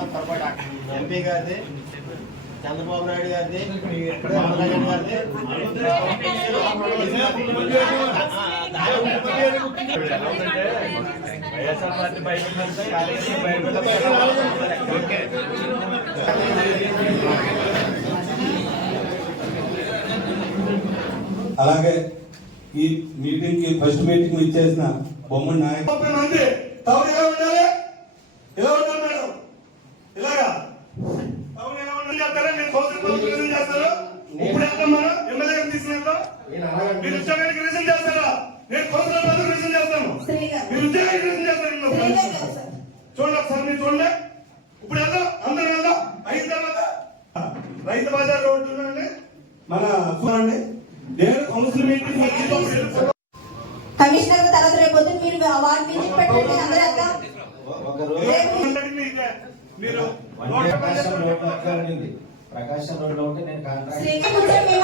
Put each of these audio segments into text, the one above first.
కూడా పొరపాటు ఎంపీ గారిది చంద్రబాబు నాయుడు గారిది పవన్ కళ్యాణ్ గారిది. వైఎస్ఆర్ పార్టీ అలాగే ఈ మీటింగ్కి ఫస్ట్ మీటింగ్ ఇచ్చేసిన బొమ్మడి నాయక్ మంది. ఉండాలి? ఎలా ఉండాలి? ఇలాగా? చేస్తారా? ఇప్పుడు వెళ్తాం మనం. ఎమ్మెల్యే తీసుకెళ్తాం మీరు ఉద్యోగానికి రిజైన్ చేస్తారా? నేను పదవి రిజైన్ చేస్తాను. మీరు ఉద్యోగానికి రిజైన్ చేస్తారు చూడండి ఒకసారి మీరు చూడండి. ఇప్పుడు వెళ్దాం. అందరం వెళ్దాం. అయిన తర్వాత రైతు బజార్ రోడ్డు ఉందండి. మన చూడండి. నేను కౌన్సిల్ మీటింగ్ వచ్చి కమిషనర్ తర్వాత రేపు మీరు వార్డు మీటింగ్ పెట్టండి అందరూ మీరు ప్రకాశం ప్రకాశం రోడ్లో ఉంటే నేను కాంట్రాక్ట్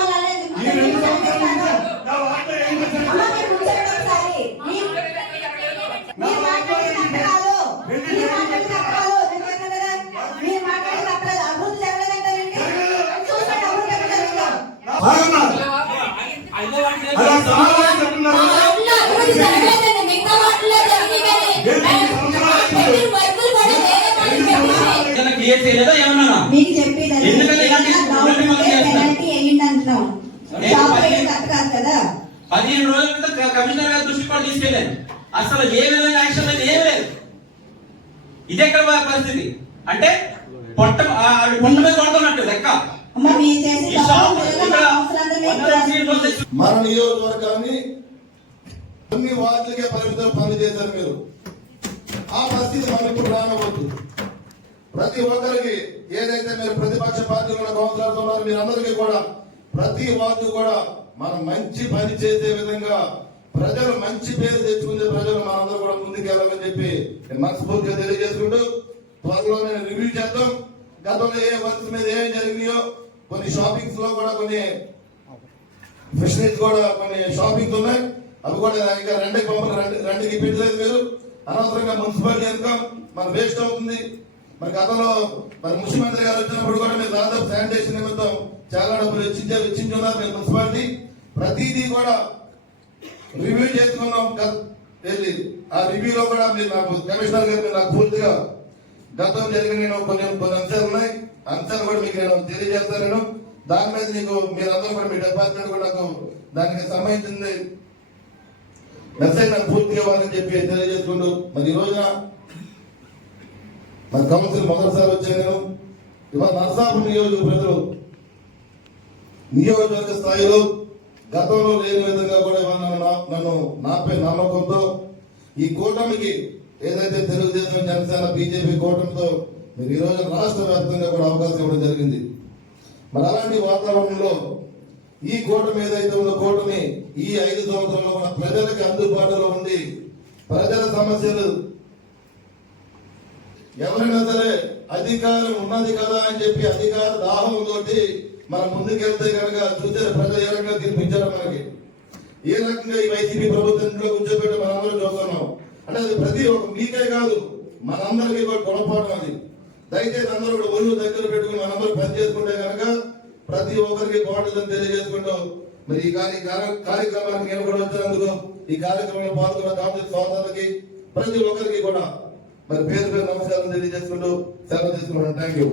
క్లియర్ చేయలేదా ఏమన్నా? మీకు చెప్పేది. ఎందుకంటే. పెనాల్టీ వేయండి అంటున్నాం. షాప్ కాదు కదా. పదిహేను రోజుల క్రితం కమిషనర్ గారి దృష్టి కూడా తీసుకెళ్ళాను అసలు ఏ విధమైన యాక్షన్ లేదు ఏమీ లేదు. ఇది ఎక్కడ పరిస్థితి. అంటే పొట్ట పొట్ట మీద కొడుతున్నట్టు లెక్క. మన నియోజకవర్గాన్ని అన్ని వార్డులకే పరిమితం పని చేశారు మీరు. ఆ పరిస్థితి మనం ఇప్పుడు రానవద్దు ప్రతి ఒక్కరికి ఏదైతే మీరు ప్రతిపక్ష పార్టీలో కౌన్సిలర్స్ మీరు అందరికీ కూడా ప్రతి వార్డు కూడా మనం మంచి పని చేసే విధంగా ప్రజలు మంచి పేరు తెచ్చుకునే ప్రజలు మనందరూ కూడా ముందుకెళ్ళాలని చెప్పి నేను మనస్ఫూర్తిగా తెలియజేసుకుంటూ త్వరలో నేను రివ్యూ చేద్దాం. గతంలో ఏ వర్క్స్ మీద ఏం జరిగినాయో కొన్ని షాపింగ్స్లో కూడా కొన్ని ఫిషరీస్ కూడా కొన్ని షాపింగ్స్ ఉన్నాయి. అవి కూడా ఇంకా రెండుకి పంపలు రెండు రెండుకి పెట్టలేదు మీరు. అనవసరంగా మున్సిపాలిటీ ఇన్కమ్ మన వేస్ట్ అవుతుంది. మరి గతంలో మరి ముఖ్యమంత్రి గారు వచ్చినప్పుడు కూడా మీరు దాదాపు శానిటేషన్ నిమిత్తం చాలా డబ్బులు వెచ్చించే వెచ్చించున్నారు మీరు మున్సిపాలిటీ. ప్రతిదీ కూడా రివ్యూ చేసుకున్నాం. వెళ్ళి ఆ రివ్యూలో కూడా మీరు నాకు కమిషనర్ గారు నాకు పూర్తిగా గతం జరిగిన కొన్ని కొన్ని అంశాలు ఉన్నాయి. అంశాలు కూడా మీకు నేను తెలియజేస్తాను నేను. దాని మీద మీకు మీరందరూ కూడా మీ డిపార్ట్మెంట్ కూడా నాకు దానికి సంబంధించింది మెసేజ్ నాకు పూర్తిగా ఇవ్వాలని చెప్పి తెలియజేసుకుంటూ మరి ఈ రోజున మరి కౌన్సిల్ మొదటిసారి వచ్చాను నేను ఇవాళ నర్సాపు నియోజక ప్రజలు నియోజకవర్గ స్థాయిలో గతంలో లేని విధంగా కూడా నన్ను నా- నన్ను నాపై నమ్మకంతో ఈ కూటమికి ఏదైతే తెలుగుదేశం జనసేన బీజేపీ కూటమితో మీరు ఈ రోజు రాష్ట్ర వ్యాప్తంగా కూడా అవకాశం ఇవ్వడం జరిగింది. మరి అలాంటి వాతావరణంలో ఈ కూటమి ఏదైతే ఉందో కూటమి ఈ ఐదు సంవత్సరాల్లో కూడా ప్రజలకు అందుబాటులో ఉండి ప్రజల సమస్యలు ఎవరైనా సరే అధికారం ఉన్నది కదా అని చెప్పి అధికార దాహం తోటి మనం ముందుకెళ్తే కనుక చూసే ప్రజలు ఏ రకంగా తీర్పించారు మనకి. ఏ రకంగా ఈ వైసీపీ ప్రభుత్వం ఇంట్లో కూర్చోబెట్టి మనందరం చూస్తున్నాం? అంటే అది ప్రతి ఒక్క మీకే కాదు మనందరికీ కూడా పొరపాటు అది. దయచేసి అందరూ కూడా ఒళ్ళు దగ్గర పెట్టుకుని మనందరూ పని చేసుకుంటే కనుక ప్రతి ఒక్కరికి బాగుంటుందని తెలియజేసుకుంటాం. మరి ఈ కార్యక్రమానికి నేను కూడా వచ్చినందుకు ఈ కార్యక్రమంలో పాల్గొన్న కాంగ్రెస్ సోదరులకి ప్రతి ఒక్కరికి కూడా మరి పేరు పేరు నమస్కారం తెలియజేసుకుంటూ సెలవు తీసుకున్నాను థ్యాంక్ యూ